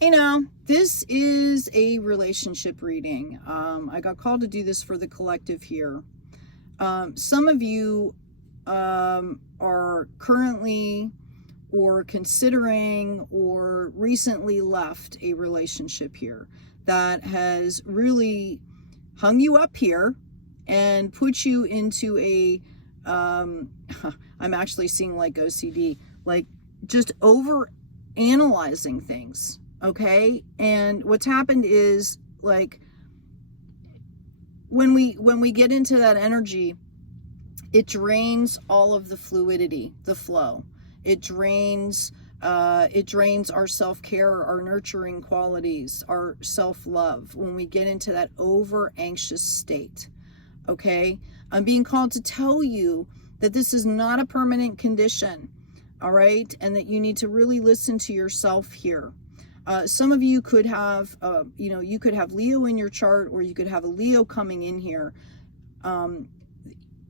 This is a relationship reading. I got called to do this for the collective here. Some of you are currently or considering or recently left a relationship here that has really hung you up here and put you into a, I'm actually seeing like OCD, like just over analyzing things. Okay. And what's happened is, like, when we get into that energy, it drains all of the fluidity, the flow. It drains our self-care, our nurturing qualities, our self-love when we get into that over anxious state. Okay. I'm being called to tell you that this is not a permanent condition. All right. And that you need to really listen to yourself here. Some of you could have, you could have Leo in your chart, or you could have a Leo coming in here.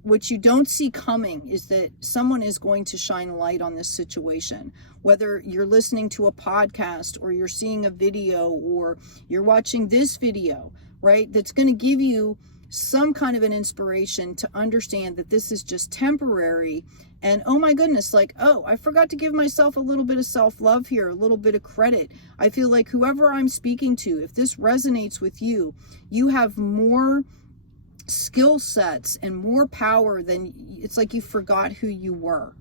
What you don't see coming is that someone is going to shine a light on this situation. Whether you're listening to a podcast, or you're seeing a video, or you're watching this video, right? That's going to give you some kind of an inspiration to understand that this is just temporary. And oh my goodness, like, oh, I forgot to give myself a little bit of self-love here, a little bit of credit. I feel like whoever I'm speaking to, if this resonates with you, you have more skill sets and more power than, it's like you forgot who you were.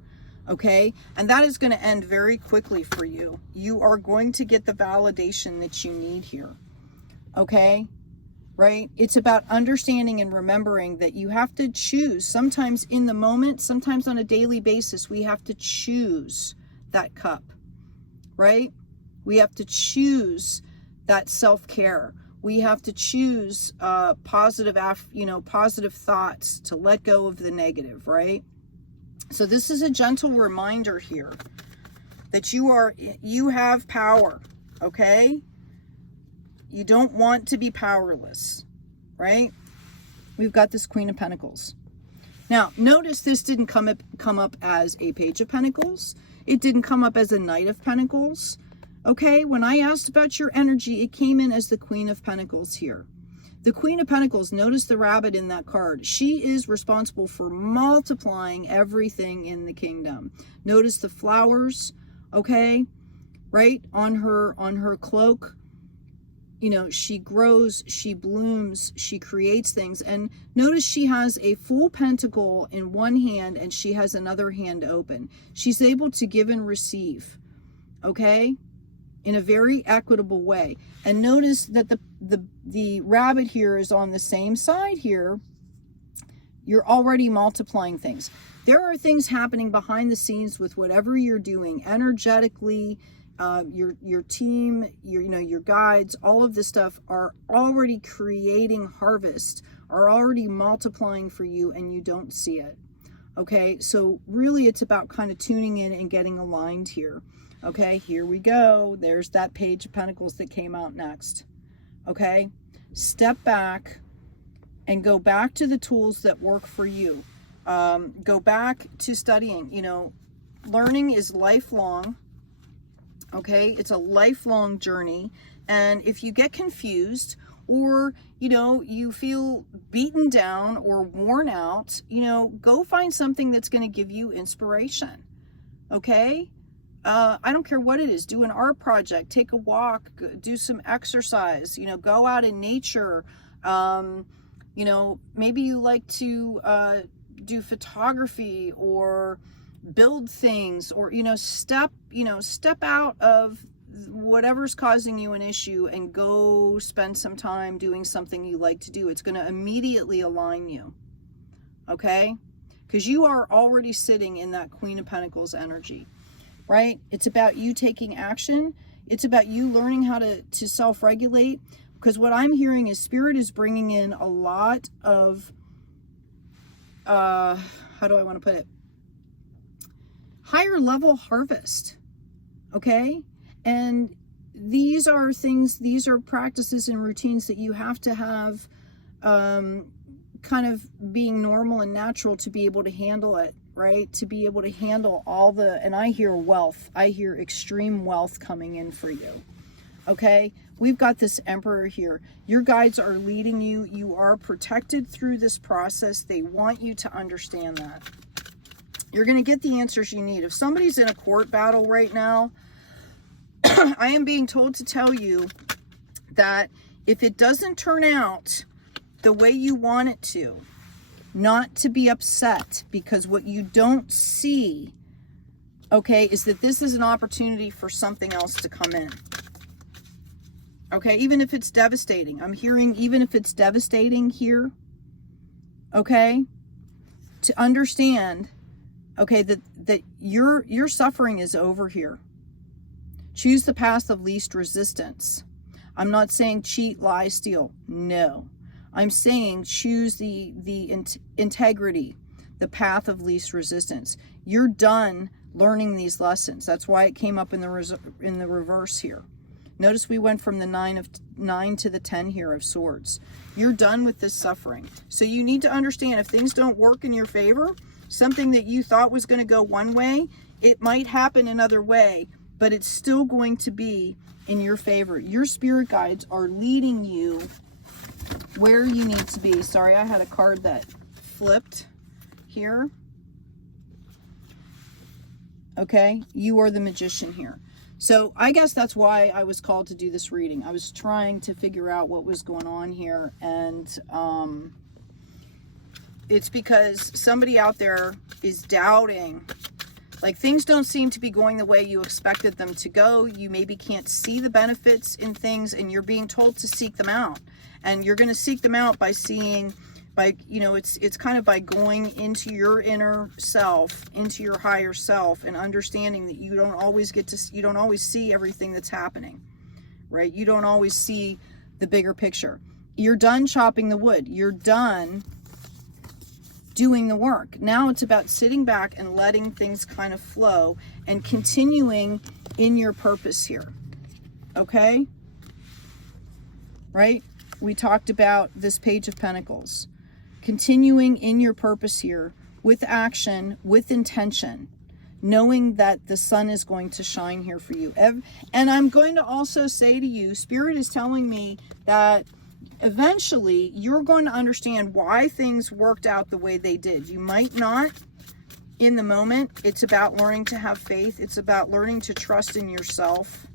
Okay. And that is going to end very quickly for you. You are going to get the validation that you need here. Okay. Right? It's about understanding and remembering that you have to choose, sometimes in the moment, sometimes on a daily basis. We have to choose that cup, right? We have to choose that self-care. We have to choose positive thoughts, to let go of the negative, right? So this is a gentle reminder here that you have power, okay? You don't want to be powerless, right? We've got this Queen of Pentacles. Now, notice this didn't come up as a Page of Pentacles. It didn't come up as a Knight of Pentacles. Okay, when I asked about your energy, it came in as the Queen of Pentacles here. The Queen of Pentacles, notice the rabbit in that card. She is responsible for multiplying everything in the kingdom. Notice the flowers, okay, right, on her cloak. She grows, she blooms, she creates things. And notice she has a full pentacle in one hand and she has another hand open. She's able to give and receive, okay, in a very equitable way. And notice that the rabbit here is on the same side here. You're already multiplying things. There are things happening behind the scenes with whatever you're doing energetically. Your team, your guides, all of this stuff are already creating harvest, are already multiplying for you, and you don't see it. Okay, so really it's about kind of tuning in and getting aligned here. Okay, here we go. There's that Page of Pentacles that came out next. Okay, step back and go back to the tools that work for you. Go back to studying. Learning is lifelong. Okay, it's a lifelong journey. And if you get confused, or you feel beaten down or worn out, go find something that's going to give you inspiration. Okay, I don't care what it is. Do an art project, take a walk, do some exercise, go out in nature. Maybe you like to do photography or build things, or step out of whatever's causing you an issue and go spend some time doing something you like to do. It's going to immediately align you, okay? Because you are already sitting in that Queen of Pentacles energy, right? It's about you taking action. It's about you learning how to self-regulate, because what I'm hearing is Spirit is bringing in a lot of how do I want to put it, higher level harvest. Okay, and these are practices and routines that you have to have kind of being normal and natural to be able to handle it, right? To be able to handle all the, and I hear wealth, I hear extreme wealth coming in for you. Okay, we've got this Emperor here. Your guides are leading you. You are protected through this process. They want you to understand that. You're going to get the answers you need. If somebody's in a court battle right now, I am being told to tell you that if it doesn't turn out the way you want it to, not to be upset, because what you don't see, okay, is that this is an opportunity for something else to come in. Okay, even if it's devastating. I'm hearing even if it's devastating here, okay, to understand, okay, that your suffering is over here. Choose the path of least resistance. I'm not saying cheat, lie, steal. No. I'm saying choose the integrity, the path of least resistance. You're done learning these lessons. That's why it came up in the reverse here. Notice we went from the 9 to the 10 here of swords. You're done with this suffering. So you need to understand, if things don't work in your favor, something that you thought was going to go one way, it might happen another way, but it's still going to be in your favor. Your spirit guides are leading you where you need to be. Sorry, I had a card that flipped here. Okay, you are the Magician here. So I guess that's why I was called to do this reading. I was trying to figure out what was going on here, and it's because somebody out there is doubting. Like, things don't seem to be going the way you expected them to go. You maybe can't see the benefits in things, and you're being told to seek them out. And you're going to seek them out by seeing, by, you know, it's kind of by going into your inner self, into your higher self, and understanding that you don't always you don't always see everything that's happening, right? You don't always see the bigger picture. You're done chopping the wood. You're done doing the work. Now it's about sitting back and letting things kind of flow and continuing in your purpose here. Okay? Right? We talked about this Page of Pentacles. Continuing in your purpose here with action, with intention, knowing that the sun is going to shine here for you. And I'm going to also say to you, Spirit is telling me that eventually you're going to understand why things worked out the way they did. You might not in the moment. It's about learning to have faith. It's about learning to trust in yourself.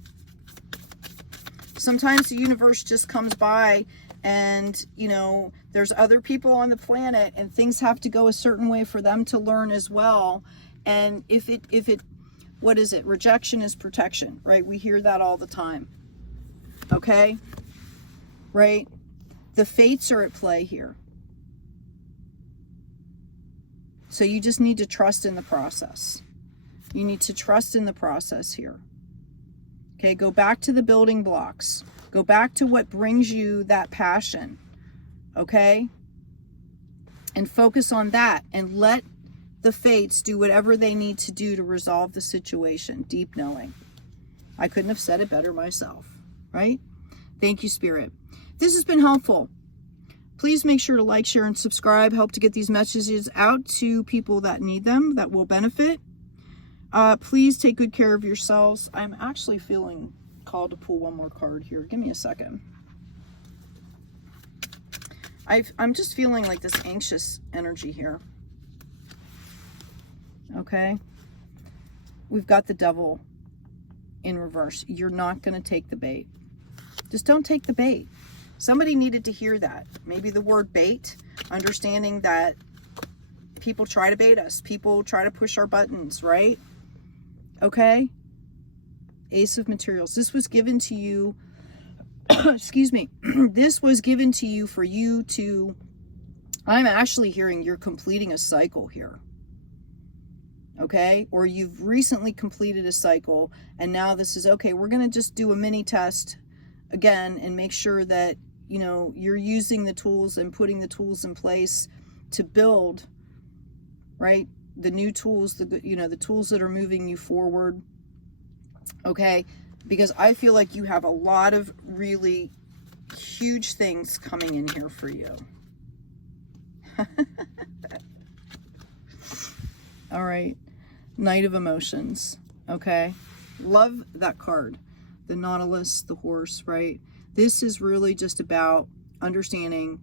Sometimes the universe just comes by and, you know, there's other people on the planet and things have to go a certain way for them to learn as well. And if it, what is it? Rejection is protection, right? We hear that all the time. Okay? Right? The fates are at play here. So you just need to trust in the process. You need to trust in the process here. Okay, go back to the building blocks. Go back to what brings you that passion. Okay? And focus on that and let the fates do whatever they need to do to resolve the situation. Deep knowing. I couldn't have said it better myself, right? Thank you, Spirit. This has been helpful. Please make sure to like, share, and subscribe. Help to get these messages out to people that need them, that will benefit. Please take good care of yourselves. I'm actually feeling called to pull one more card here. Give me a second. I'm just feeling like this anxious energy here. Okay? We've got the Devil in reverse. You're not going to take the bait. Just don't take the bait. Somebody needed to hear that. Maybe the word bait, understanding that people try to bait us. People try to push our buttons, right? Okay? Ace of Materials. This was given to you, excuse me, this was given to you for you to, I'm actually hearing you're completing a cycle here. Okay? Or you've recently completed a cycle, and now this is, okay, we're going to just do a mini test again and make sure that, you know, you're using the tools and putting the tools in place to build, right? The new tools, the tools that are moving you forward. Okay? Because I feel like you have a lot of really huge things coming in here for you. All right. Knight of Emotions. Okay? Love that card. the nautilus, the horse, right? This is really just about understanding,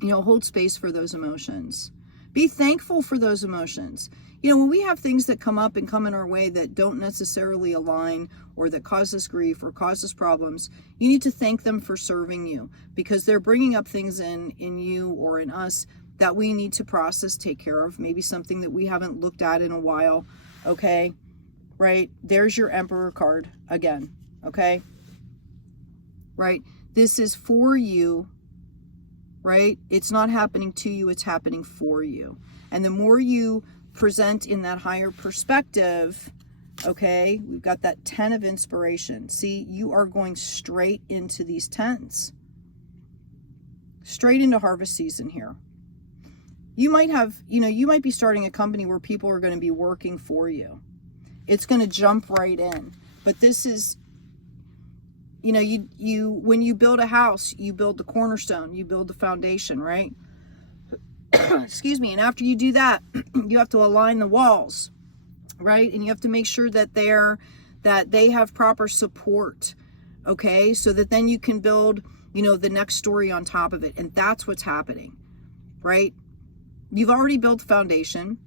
you know, hold space for those emotions. Be thankful for those emotions. You know, when we have things that come up and come in our way that don't necessarily align or that cause us grief or cause us problems, you need to thank them for serving you, because they're bringing up things in you or in us that we need to process, take care of, maybe something that we haven't looked at in a while, okay? Right? There's your Emperor card again, okay? Right? This is for you, right? It's not happening to you, it's happening for you. And the more you present in that higher perspective, okay, we've got that 10 of inspiration. See, you are going straight into these 10s. Straight into harvest season here. You might have, you know, you might be starting a company where people are going to be working for you. It's going to jump right in. But this is, you know, you when you build a house, you build the cornerstone, you build the foundation, right? Excuse me. And after you do that, you have to align the walls, right? And you have to make sure that they have proper support, okay? So that then you can build, you know, the next story on top of it. And that's what's happening, right? You've already built the foundation.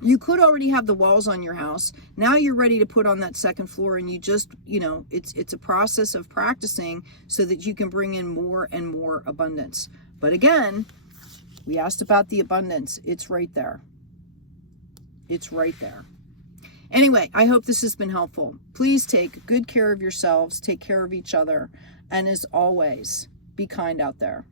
You could already have the walls on your house. Now you're ready to put on that second floor, and you just, you know, it's a process of practicing so that you can bring in more and more abundance. But again, we asked about the abundance. It's right there. It's right there. Anyway, I hope this has been helpful. Please take good care of yourselves, take care of each other, and as always, be kind out there.